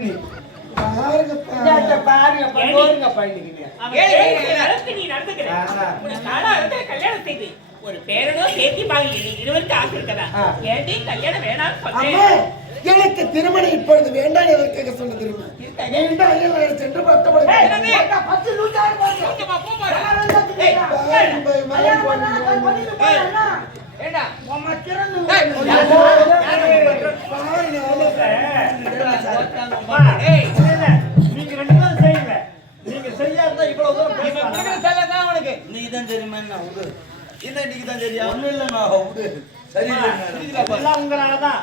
நீ பாருங்க கல்யாணம் செய்து ஒரு பேரனோ சேர்த்தி பாருங்க. நீங்க இருவருக்கு ஆசை இருக்கதா? ஏண்டி கல்யாணம் வேணாம் எனக்கு திருமணம் இப்பொழுது வேண்டாம். எதற்காக சொல்ல தெரியுமா? சென்று நீங்க ரெண்டு பேரும் செய்யுங்க. நீங்க செய்யாத இவ்வளவு தூரம் பேசுறேன். உனக்கு நீ தான் தெரியுமா? என்ன இன்னைக்கு தான் தெரியும்? ஒண்ணும் இல்லைண்ணா. சரி உங்களாலதான்.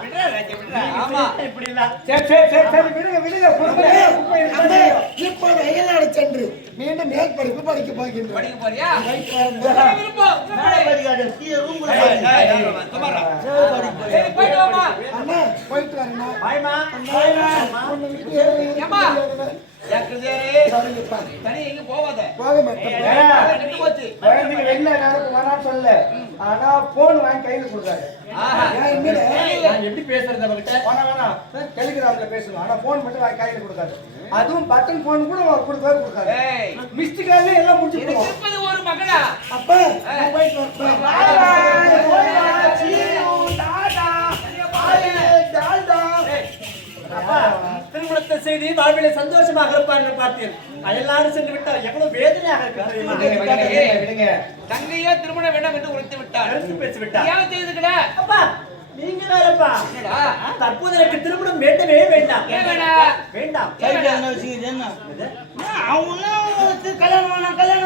ஆமா இப்படி இல்ல. சரி விடுங்க விடுங்க. இப்போ வயநாடு சென்று மீண்டும் மேல் படிப்பு படிக்க போகின்றோம். படிக்க போறியா? போயிட்டு வரேன். சொல்ல ஆனா போன் வாங்கி கையில கொடுத்தாரு. எப்படி பேசுறது? டெலிகிராம்ல பேசணும். ஆனா போன் மட்டும் வாங்கி கையில கொடுத்தாரு. அதுவும் பட்டன் போன் கூட கொடுத்தாரு. மிஸ்டு கால்ல எல்லாம் முடிச்சு ஒரு மகளா அப்ப போயிட்டு திருமணத்தை செய்து வாழ்வில சந்தோஷமாக இருப்பார் என்று பார்த்தேன். எல்லாரும் சென்று விட்டார். எவ்வளவு வேதனையாக இருக்கு. தங்கையா திருமணம் வேண்டாம் என்று உரைத்து விட்டார். பேசி விட்டார். ஏன் செய்துக்கல? அப்பா நீங்க வேறப்பா. தற்போது எனக்கு திருமணம் வேண்டவே வேண்டாம். வேண்டாம். கல்யாணம்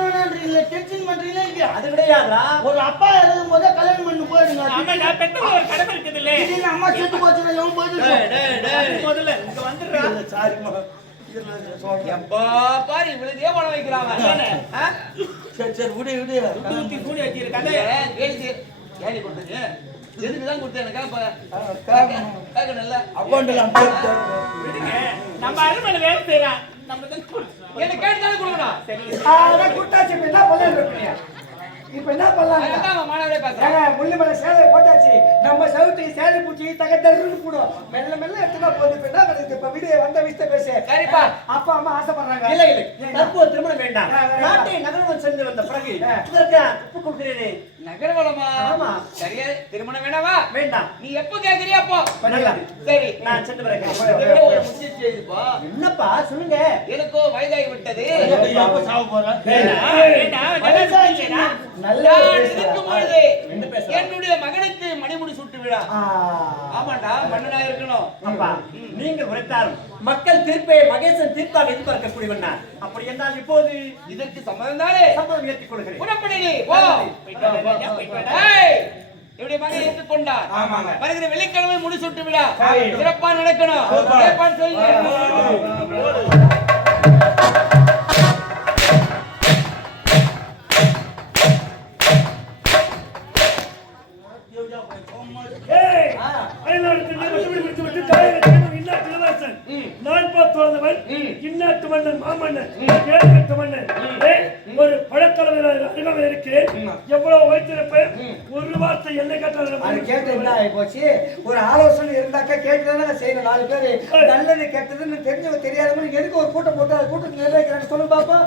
வேணான்றீங்களா? டென்ஷன் பண்றீங்களா? இல்லையா? அது கிடையாதுடா. ஒரு அப்பா இருக்கும் போதே கல்யாணம் பண்ணி போயிடுங்க. ஒரு கடமை இருக்குது இல்ல? அம்மா செத்து போச்சுன்னா எவன் போயிட்டு முதல்ல இங்க வந்துடுறா. சாரிமா. பாரு இவ்வளவு பணம் வைக்கிறாங்க. சரி விடு விடு. கூடி வச்சிருக்காங்க. ஏழி கொடுத்தது எதுக்குதான் கொடுத்தேன்? எனக்கு நல்ல அக்கௌண்ட்ல விடுங்க. நம்ம அருமையில வேலை செய்யறான். நம்ம என்ன கேட்டுதானே கொடுக்கணும். சரி கூட்டாச்சு. இப்ப என்ன பண்ணலாம்? இப்ப என்ன பண்ணலாம்? மாணவரே பாக்குறேன். முள்ளிமலை சேலை போட்டாச்சு. நம்ம சவுத்தி சேலை பூச்சி தகத்தருன்னு கூடும். மெல்ல மெல்ல எடுத்துனா போகுது. இப்ப என்ன கிடையாது? இப்ப வீடு வந்த விஷயத்த பேசு. சரிப்பா. அப்பா அம்மா ஆசைப்படுறாங்க. இல்ல தற்போது திருமணம் வேண்டாம். நாட்டை நகரம் சென்று வந்த பிறகு இதற்கு உப்பு கொடுக்கிறேன். நகரவளமா? ஆமா. சரியா திருமணம் வேணாவா? வேண்டாம். நீ எப்ப கேக்குறியா அப்போ? சரி நான் சென்று வரேன். என்னப்பா சொல்லுங்க. எனக்கோ வயதாகி விட்டது. என்னுடைய மகனுக்கு மணிமுடி சுட்டு விழா. ஆமாண்டா மன்னனா இருக்கணும். அப்பா நீங்க உரைத்தாலும் மக்கள் தீர்ப்பை மகேசன் தீர்ப்பாக எதிர்பார்க்கக்கூடியவன். அப்படி என்றால் இப்போது இதற்கு சம்மதம் தானே? சம்மதம் ஏற்றுக் கொள்கிறேன். புறப்படி நீ போ. என்னுடைய மகன் ஏற்றுக்கொண்டார். வருகிற வெள்ளிக்கிழமை முடிசூட்டு விழா சிறப்பா நடக்கணும். ஒரு பழக்கலவையில் அருகாமல் இருக்கிறேன். எவ்வளவு வைத்திருப்பேன்? ஒரு வார்த்தை என்ன கேட்டாலும் கேட்டு போச்சு. ஒரு ஆலோசனை இருந்தாக்கா கேட்டுதானே செய்யணும். 4 பேரு நல்லது கெட்டதுன்னு தெரிஞ்சவங்க தெரியாதவங்க எதுக்கு ஒரு கூட்டம் போட்டு அந்த கூட்டத்தில் நிறைவேற்கிறான்னு சொல்லு பாப்பா.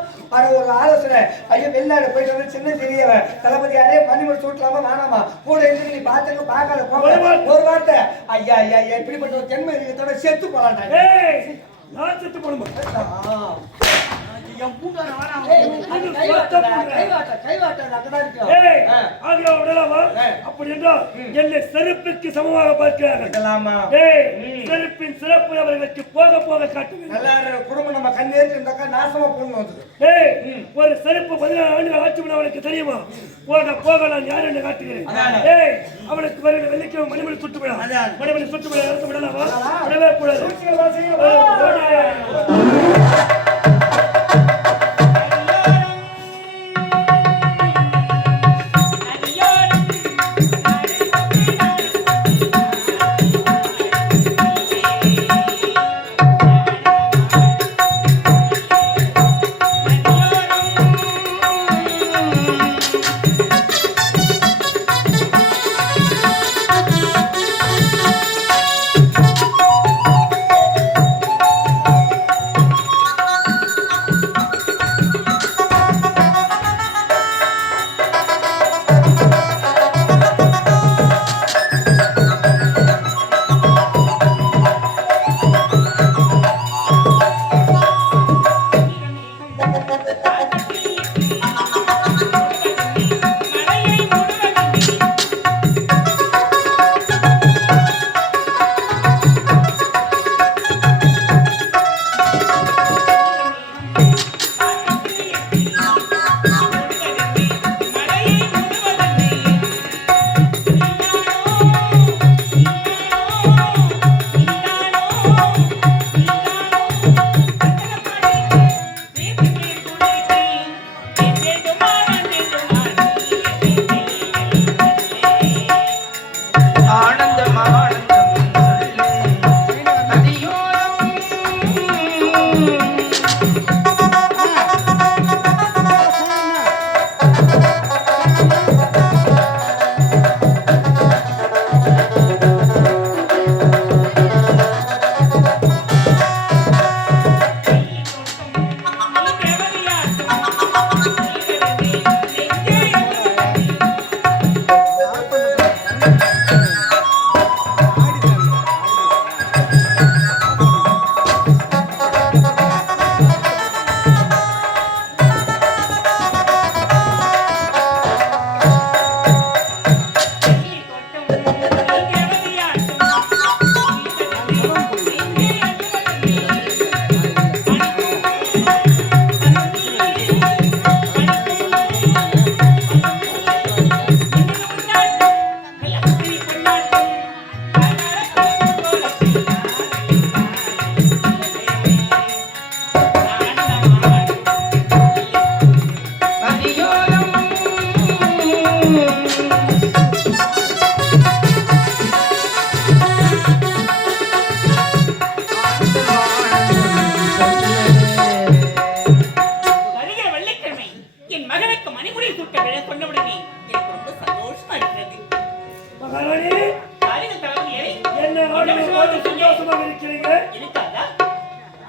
ஒரு ஆலோசனை. ஐயோ வெளிநாடு போயிட்டு வந்து சின்ன தெரியவன் தளபதி யாரே மணிமணி சூட்டலாமா வேணாமா கூட இருந்து நீ பார்த்துங்க பார்க்காத போக ஒரு வார்த்தை. ஐயா ஐயா எப்படிப்பட்ட ஒரு ஜென்ம இருக்கத்தோட செத்து போலாண்டாங்க. நான் செத்து போடுமா? அப்படி என்றால் என்னை செருப்புக்கு சமமாக பார்க்கிறார்கள். செருப்பின் சிறப்பு அவர்களுக்கு போக போக காட்டுங்கள். குடும்பம் நம்ம கண்ணேறி இருந்தாக்கா நாசமா போகணும். ஒரு செருப்பு 14 ஆண்டுகள் ஆட்சி பண்ண அவனுக்கு தெரியுமா? போக போக நான் யார் என்று காட்டுகிறேன். அவனுக்கு வருகிற வெள்ளிக்கிழமை மணிமணி சுட்டு விழா. மணிமணி சுட்டு விழா நடத்த விடலாமா? விடவே கூடாது.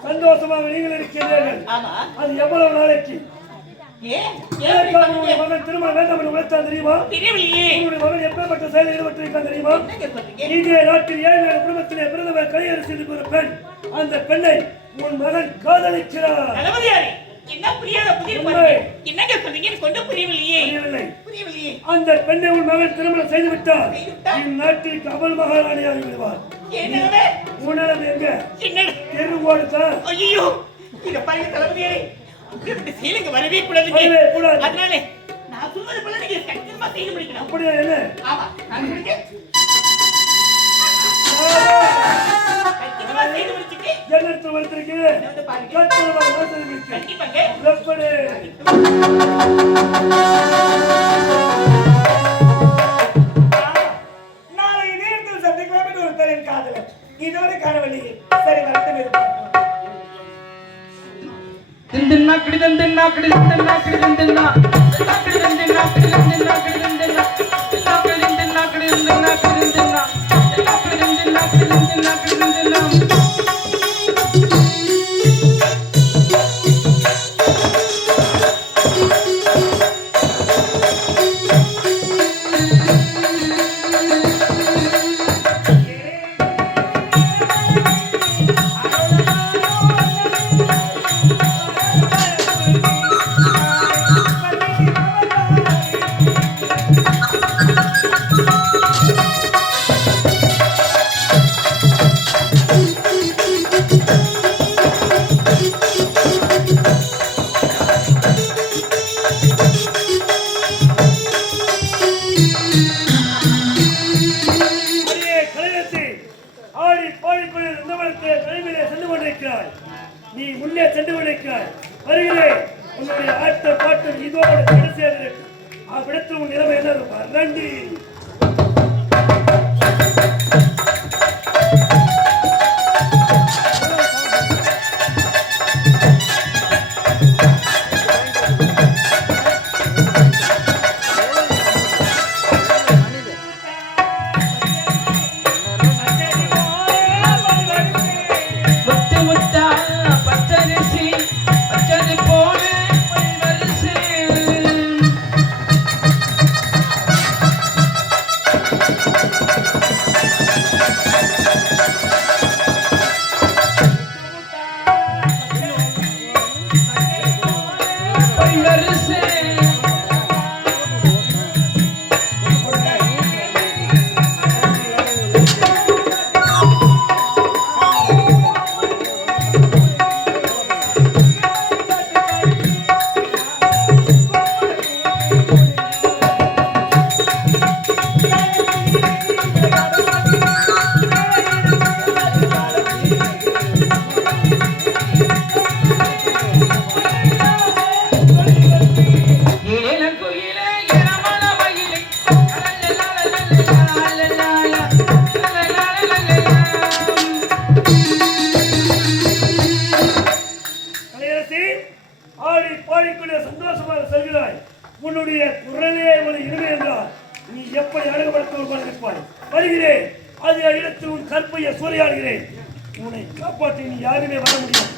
சந்தோஷமாக நீங்கள் இருக்கிறீர்கள். அது எவ்வளவு நாளைக்கு? மகன் திருமணம் வேண்டாம் என்று உழைத்தான் தெரியுமா? உங்களுடைய மகன் எப்பேற்பட்ட செயலில் ஈடுபட்டிருக்கான் தெரியுமா? இந்திய நாட்டில் 7 குடும்பத்திலே பிரதமர் கையெழுத்து செய்து ஒரு பெண், அந்த பெண்ணை உன் மகன் காதலிக்கிறார். அந்த பெண்ணை உன் மகன் திருமணம் செய்து விட்டார். இந்நாட்டிற்கு அவள் மகாராணியாக விடுவார். உணரம் எங்க? தெருவோடு தான். ஐயோ, இங்க பாருங்க தளபதியே, சீலுக்கு வரவே கூடாது. அதனால நான் சொல்வது போல நீங்க கண்டிப்பா செய்து முடிக்கணும். அப்படியே என்ன? ஆமா, நான் முடிக்க கண்டிப்பா செய்து முடிச்சிட்டு ஜன்னத்து வந்திருக்கீங்க. கண்டிப்பா வாசல் கண்டிப்பாங்க. எப்படி? நாளை நேரத்தில் சந்திக்கலாம் என்று ஒரு பெரிய காதலர் இதுவரை காணவில்லையே. சரி, வரட்டும் இருப்போம். திந்தின்னா கிடிதந்தின்னா கிடிதந்தின்னா கிடிதந்தின்னா கிடிதந்தின்னா கிடிதந்தின்னா கிடிதந்தின்னா கிடிதந்தின்னா கிடிதந்தின்னா கிடிதந்தின்னா கிடிதந்தின்னா கிடிதந்தின்னா கிடிதந்தின்னா நீ முன்னே சென்று கொண்டிருக்கிறாய். வருகிறேன். உன்னுடைய ஆட்ட பாட்டு இதோடு கடைசியாக இருக்கு. அவ்விடத்தில் உன் நிலைமை என்ன இருக்கும்? நன்றி. ஆடி பாடிக்கொண்டே சந்தோஷமாக செல்கிறாய். உன்னுடைய குரலே ஒரு இனிமை என்றால் நீ எப்படி அழகுபடுத்த இருப்பாய். வருகிறேன், அதே இடத்தில் உன் கற்பையை சூறையாடுகிறேன். உன்னை காப்பாற்றி நீ யாருமே வர முடியும்.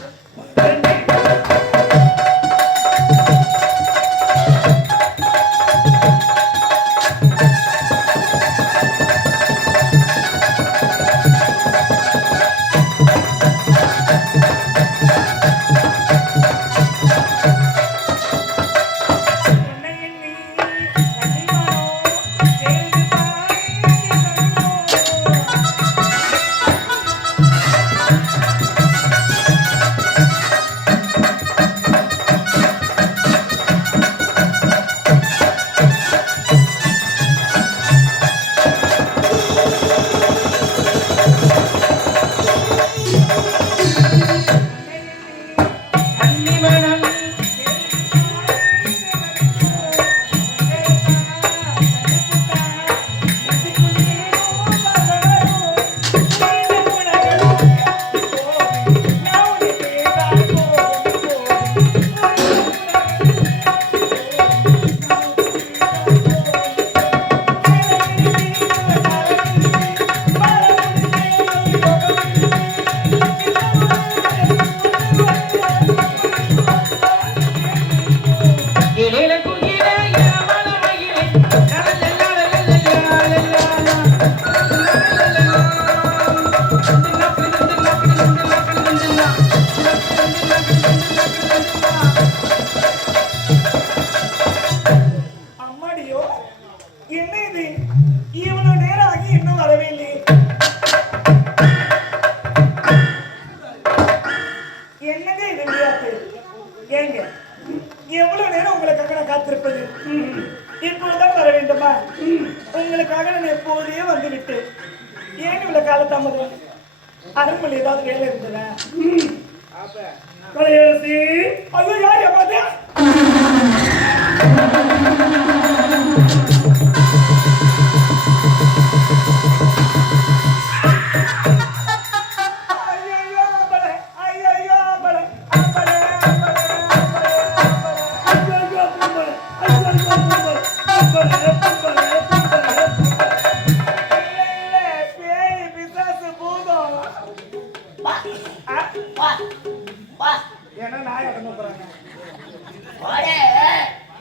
அம்மாடியோ, என்ன இது? இவ்வளவு நேரம் ஆகி இன்னும் வரவே இல்லையே. என்னங்க இது விளையாட்டு? ஏங்க, எவ்வளவு நேரம் உங்களுக்காக நான் காத்திருப்பது? இப்போதான் வர வேண்டுமா? உங்களுக்காக நான் எப்போதே வந்து விட்டேன். ஏன் இவ்வளவு காலதாமதம்? அரண்மனை ஏதாவது வேலை இருந்ததா? கலையரசி, ஐயோ, யார் எப்பாதே? என்ன நாய் அடங்க போறாங்க?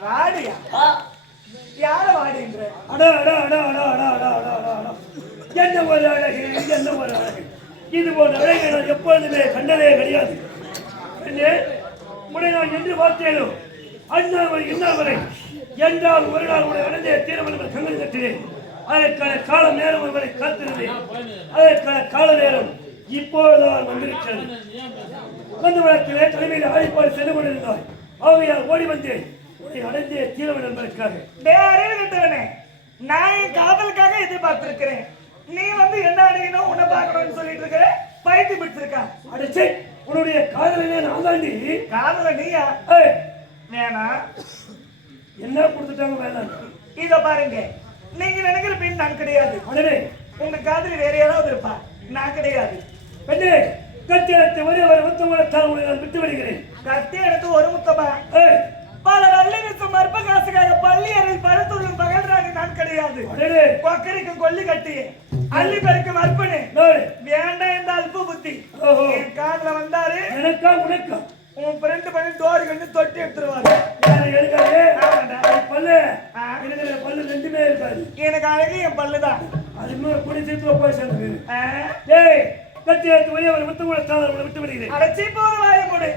வாடியா? யார வாடின்ற? அடா அடா அடா அடா அடா அடா அடா அடா அடா. என்ன ஒரு அழகு, என்ன ஒரு அழகு. இது போன்ற அழகை நான் எப்பொழுதுமே கண்டதே கிடையாது. பெண்ணே, உன்னை நான் என்று பார்த்தேனோ அண்ணாவரை இன்னாவரை என்றால் ஒரு நாள் உன்னை அடைந்தே தீரவன் கங்கல் கட்டினேன். அதற்கான கால நேரம் ஒருவரை காத்திருந்தேன். அதற்கான கால நேரம் இப்போதுதான் வந்திருக்கிறது. வந்த வழக்கிலே தலைமையில் ஆய்ப்பாடு செய்து கொண்டிருந்தாய். ஆகையால் ஓடி வந்தேன். உன்னை அடைந்தே தீரவன் என்பதற்காக. அறிவிட்டவனே, நான் என் காதலுக்காக எதிர்பார்த்திருக்கிறேன். நீ வந்து என்ன அடையணும், உன்னை பார்க்கணும்னு சொல்லிட்டு இருக்கிற. பைத்து பிடிச்சிருக்கா? அடிச்சே, உன்னுடைய காதலிலே நான் தாண்டி. காதல நீயா? வேணா, என்ன கொடுத்துட்டாங்க வேணாம். இத பாருங்க, நீங்க நினைக்கிற பெண் நான் கிடையாது. உடனே உங்க காதலி வேற யாராவது இருப்பா, நான் கிடையாது. பெண்ணே, கட்டிடத்தை ஒரே ஒரு முத்தமுடத்தான் உன்னை நான் விட்டு விடுகிறேன். கட்டி எனக்கு ஒரு முத்தமா? பல நல்ல மற்ப காசுக்காக பள்ளி அறையில் பழத்துள்ளும் பகல்றாங்க நான் கிடையாது. கொக்கரிக்கு கொல்லி கட்டி அள்ளி பெருக்கும் அற்பனே வேண்டாம் இந்த அல்ப புத்தி. என் காதுல வந்தாரு எனக்கா உனக்கா? உன் ஃப்ரெண்ட் பண்ணி டோர் கண்டு தொட்டி எடுத்துருவாரு. பல்லு பல்லு ரெண்டுமே இருக்காது. எனக்கு அழகு என் பல்லுதான். அது இன்னொரு குடி சேர்த்து போய் சேர்ந்து கட்டிடத்து ஒரே ஒரு முத்தமுடத்தான் உன்னை விட்டு விடுகிறேன். அடைச்சி போன வாய முடி.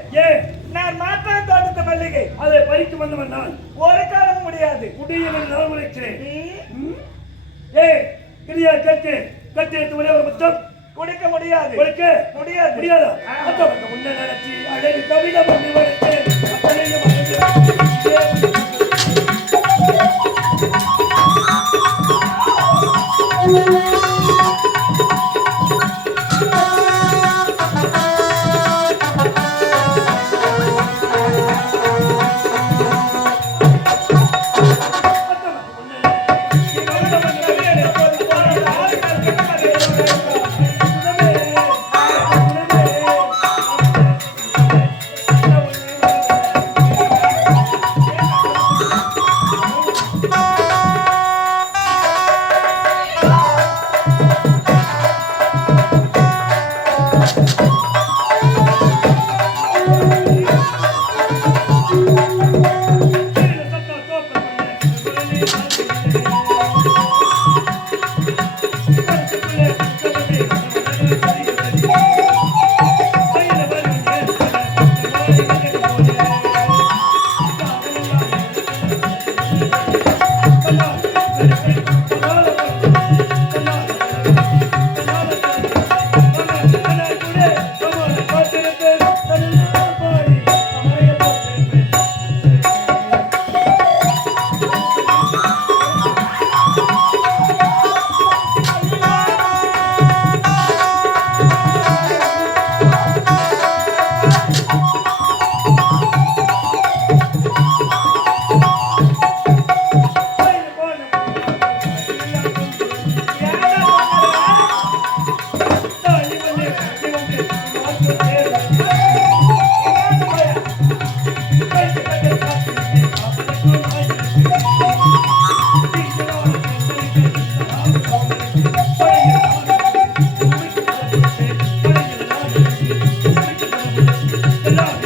நான் மாற்றான் தோட்டத்தை மல்லிகை அதை பறித்து வந்தவன் நான். ஒரு காலம் முடியாது. முடியும் என்று நான் உரைக்கிறேன். கிரியா கேட்டு கட்டிடத்து ஒரே ஒரு முத்தம் குடிக்க முடியாது. குடிக்க முடியாது. முடியாதா? முன்ன நினைச்சி அழகு கவிதை பண்ணி வளர்த்தேன். எல்லாம்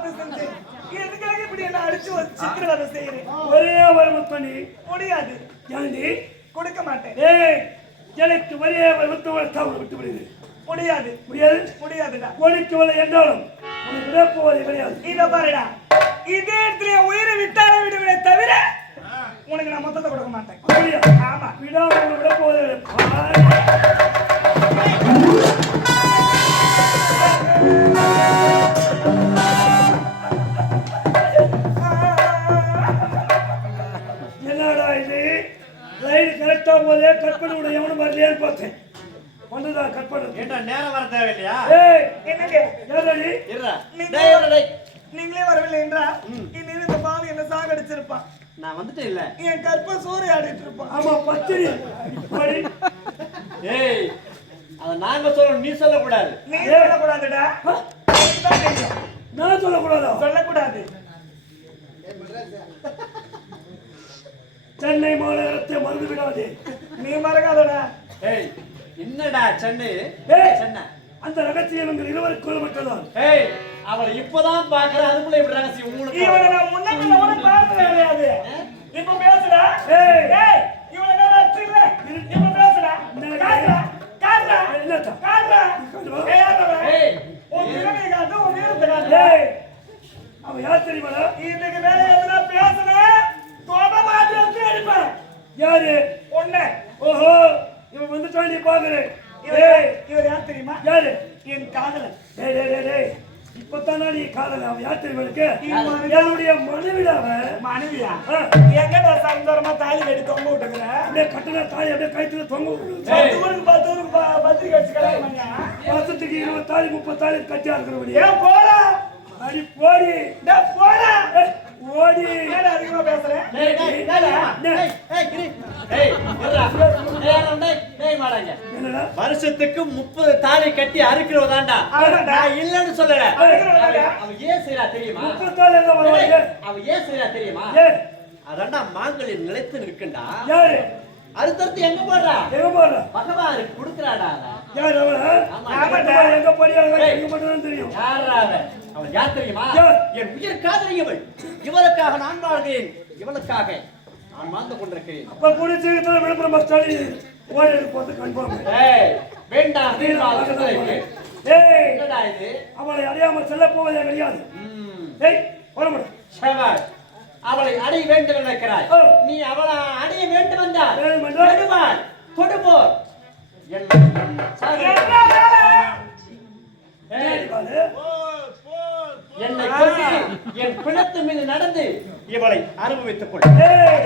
சித்திரவதை செஞ்சேன். எதுக்காக இப்படி என்ன அடிச்சு சித்திரவதை செய்யறேன்? ஒரே ஒரு முத்தம் நீ முடியாது, ஏண்டி? கொடுக்க மாட்டேன். ஏய், எனக்கு ஒரே ஒரு முத்தம் விட்டு விடுது. முடியாது, முடியாது, முடியாதுடா. கோழிக்கவலை என்றாலும் உனக்கு விடப்போவதை கிடையாது. இத பாருடா, இதே இடத்துல என் உயிரை விட்டார விடுவதை தவிர உனக்கு நான் மொத்தத்தை கொடுக்க மாட்டேன். அப்படியா? ஆமா, விடாம விடப்போவதை என்னடா இது? லைன் கரெக்டா போதே கட் பண்ண விட எவனும் வரலையான்னு பார்த்தேன். ஒன்றுதான் கட் பண்ணு. ஏண்டா நேரம் வர தேவையில்லையா? ஏய், என்னங்க ஏதாடி? இருடா. நீங்க- டேய், இருடா, டேய். நீங்களே வரவில்லை என்றா இன்னும் இந்த பாவி என்ன சாகடிச்சிருப்பான். நான் வந்துட்டேன் இல்ல. என் கற்ப சூறையாடிட்டு இருப்பான். ஆமா, பத்திரி. இப்படி ஏய், அத நாங்க சொல்லணும், நீ சொல்லக்கூடாது. நீ சொல்லக்கூடாதுடா. எனக்கு தான் தெரியும். நான் சொல்லக்கூடாதா? சொல்லக்கூடாது. சென்னை மாநகரத்தை மறந்து விடாதே. நீ மறக்காதடா. ஏய், என்னடா சென்னை? ஏய், சென்னை. அந்த ரகசியம் எங்கள் இருவருக்குள் மட்டும்தான். ஏய், அவளை இப்பதான் பாக்குறேன், அதுக்குள்ள இப்படி ரகசியம் உங்களுக்கு? இவனை நான் முன்னாடி கூட பார்த்ததே கிடையாது. இப்ப பேசுடா. ஏய், ஏய், இவனை நான் வச்சிரல. இப்ப பேசுடா. காட்றா, காட்றா. என்னத்தா? காட்றா. ஏய், யாரடா? ஏய், உன் திறமையை காட்டு, உன் வீரத்தை காட்டு. ஏய், அவன் யார் தெரியுமாடா? இன்னைக்கு வேற எதுனா பேசுன தொட மாட்டி எடுத்து அடிப்பேன். யாரு? ஒண்ணு. ஓஹோ, இவன் வந்துட்டான், நீ பாக்குறேன். இவர் இவர் யார் தெரியுமா? யாரு? என் காதலன். டேய் டேய் டேய் டேய், இப்பத்தானா நீ காதல? அவன் யார் தெரியுமா எனக்கு? யாரு? என்னுடைய மனைவிடா அவன். மனைவியா? ஆ, எங்கடா சந்தோரமா தாலி கட்டி தொங்க விட்டுக்கிற? அப்படியே கட்டின தாலி அப்படியே கைத்துல தொங்க விடுறது. 10 ஊருக்கு பத்திரிக்கை வச்சு கல்யாணம் பண்ணியா? வருஷத்துக்கு 20 தாலி 30 தாலி கட்டியா இருக்கிறவனி. ஏன் போடா? அடி போடி. டேய் போடா. ஏய், ஓடி. ஏன்டா அதிகமா பேசுறேன்? டேய், டேய், டேய், ஏய், கிரி. ஏய், இருடா. நேரம் டேய், டேய் மாடாங்க. என்னடா? வருஷத்துக்கு 30 தாலி கட்டி அறுக்கிறவதாண்டா. நான் இல்லன்னு சொல்லல. அவன் ஏன் செய்றா தெரியுமா? 30 தாலி எங்க வருவாங்க? அவன் ஏன் செய்றா தெரியுமா? ஏய், அதான்டா மாங்கல்யம் நிலைத்து நிற்கண்டா. யாரு? அறுத்தறுத்து எங்க போடுறா? எங்க போற? பகவானுக்கு கொடுக்குறாடா அவன். யார் அவன்? ஆமாடா. எங்க படியாங்க எங்க மட்டும் தெரியும். யாரா அவன்? அவன் யார் தெரியுமா? யார்? என் உயிர் காதலியவள். இவளுக்காக நான் வாழ்கிறேன், இவளுக்காக நான் வாழ்ந்து கொண்டிருக்கிறேன். அப்ப கூட சீக்கிரத்துல விழுப்புரம் பஸ் ஸ்டாண்டில் ஓடி போட்டு கன்ஃபார்ம். ஏய், வேண்டாம் தீர்மானம் சொல்லுங்க. ஏய், என்னடா இது? அவளை அறியாம செல்ல போவதே கிடையாது. ஏய், வரமாட. ஷபாஷ். அவளை அடைய வேண்டும் என்று நினைக்கிறாய். ஆ. நீ அவளை அடைய வேண்டும் என்றால் வேண்டும் என்றால் நெடுமால், கொடுப்போர். ஏய், பாரு. என்னை கொண்டு என் பிணத்து மீது நடந்து இவளை அனுபவித்துக் கொள். ஏய்,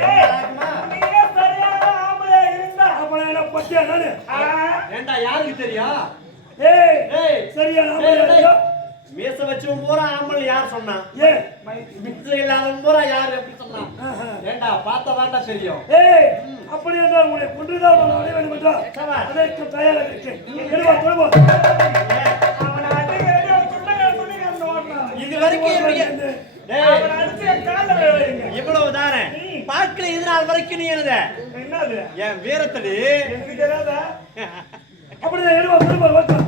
நீங்க சரியான ஆம்பளையா இருந்தா அப்ப நான் பத்தியா நானு? ஏண்டா யாருக்கு தெரியும்? ஏய், ஏய், சரியா நாம ஏய், இருக்கா? மீச வச்சவன் பூரா ஆம்பல் யார் சொன்னா? ஏய், மிக்ஸ் இல்லாதவன் பூரா யார் எப்படி சொன்னான்? ஆஹா. ஏண்டா பார்த்ததாண்டா தெரியும். ஏய், அப்படி என்றால் உன்னை கொன்றுதான் நான் அடைய வேண்டும் என்றால் சபாஷ். அதற்கு தயாராக இருக்கேன். எடுவா, தொடுவா. அவனை அடிக்கிறதே அவன் துண்டை ஓடணும். இது வரைக்கும் டேய், அவனை அடிச்சு என் காலில் விழ வைங்க. இவ்வளவு தானே பார்க்கல. இது நாள் வரைக்கும் நீ எழுத என்னது? என் வீரத்தடி. எனக்கு தெரியாதா? அப்படிதான் எடுவா, தொடுவா, வாக்கா.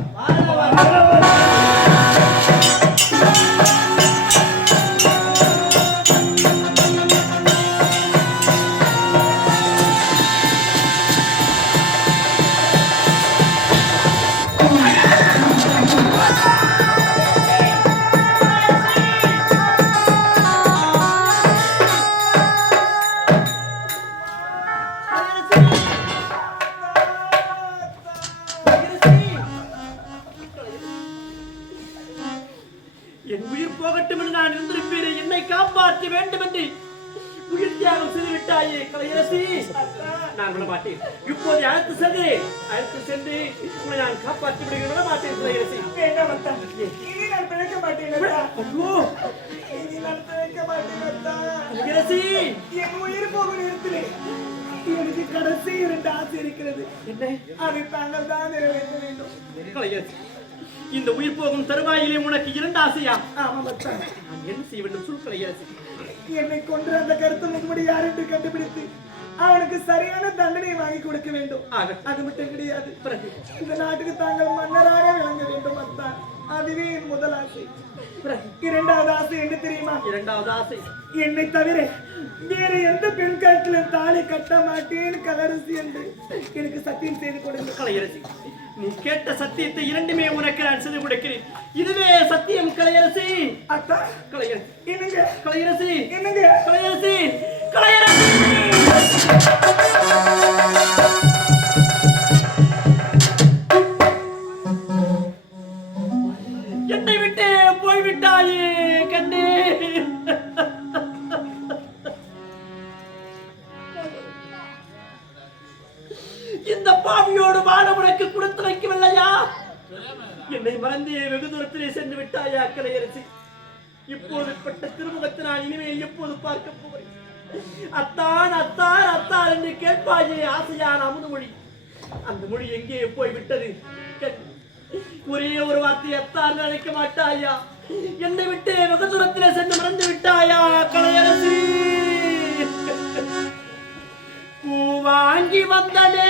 என் உயிர் போகட்டும் என்று நான் இருந்திருப்பேன். என்னை காப்பாற்ற வேண்டும் என்று உயிர் தியாகம் செய்து விட்டாயே கலையரசி. நான் விட மாட்டேன். இப்போது அழைத்து சென்று உன்னை நான் காப்பாற்றி விட மாட்டேன் கலையரசி. வேண்டாம் அத்தா. இனி நான் பிழைக்க மாட்டேன் அத்தா. ஐயோ, இனி நான் பிழைக்க மாட்டேன் அத்தா. கலையரசி. என் உயிர் போகும் நேரத்திலே எனக்கு கடைசி 2 ஆசை இருக்கிறது. என்ன? அதை தாங்கள் தான் நிறைவேற்ற வேண்டும். கலையரசி, இந்த உயிர் போகும் தருவாயிலே உனக்கு 2 ஆசையா? ஆமாம் அத்தா. நான் என்ன செய்ய வேண்டும் சொல் கலையரசி. என்னை கொன்ற அந்த கருத்து முகமடி யார் என்று கண்டுபிடித்து அவனுக்கு சரியான தண்டனை வாங்கி கொடுக்க வேண்டும். அது மட்டும் கிடையாது, இந்த நாட்டுக்கு தாங்கள் மன்னராக விளங்க வேண்டும் அத்தா. அதுவே என் முதல் ஆசை. இரண்டாவது ஆசை என்ன தெரியுமா? இரண்டாவது ஆசை என்னை தவிர வேற எந்த பெண் கழுத்திலும் தாலி கட்ட மாட்டேன் கலரசி என்று எனக்கு சத்தியம் செய்து கொடுங்க. கலையரசி, நீ கேட்ட சத்தியத்தை இரண்டுமே உனக்கு நான் செய்து கொடுக்கிறேன். இதுவே சத்தியம் கலையரசி. அத்தா கலையரசி என்னங்க? கலையரசி என்னங்க? கலையரசி கலையரசி என்னை விட்டு போய்விட்டாயே கண்ணே. இந்த பாவியோடு வாழ உனக்கு கொடுத்து வைக்கவில்லையா? என்னை மறந்து வெகு தூரத்திலே சென்று விட்டாயா கலையரசி? இப்போது பட்ட திருமுகத்தை நான் இனிமேல் எப்போது பார்க்க போகிறேன்? அத்தான் அத்தான் அத்தான் என்று கேட்பாயே ஆசையான அமுதமொழி. அந்த மொழி எங்கே போய்விட்டது? ஒரே ஒரு வார்த்தை அத்தான் அழைக்க மாட்டாயா? என்னை விட்டு வெகு தூரத்திலே சென்று மறந்து விட்டாயா கலையரசி? பூ வாங்கி வந்தனே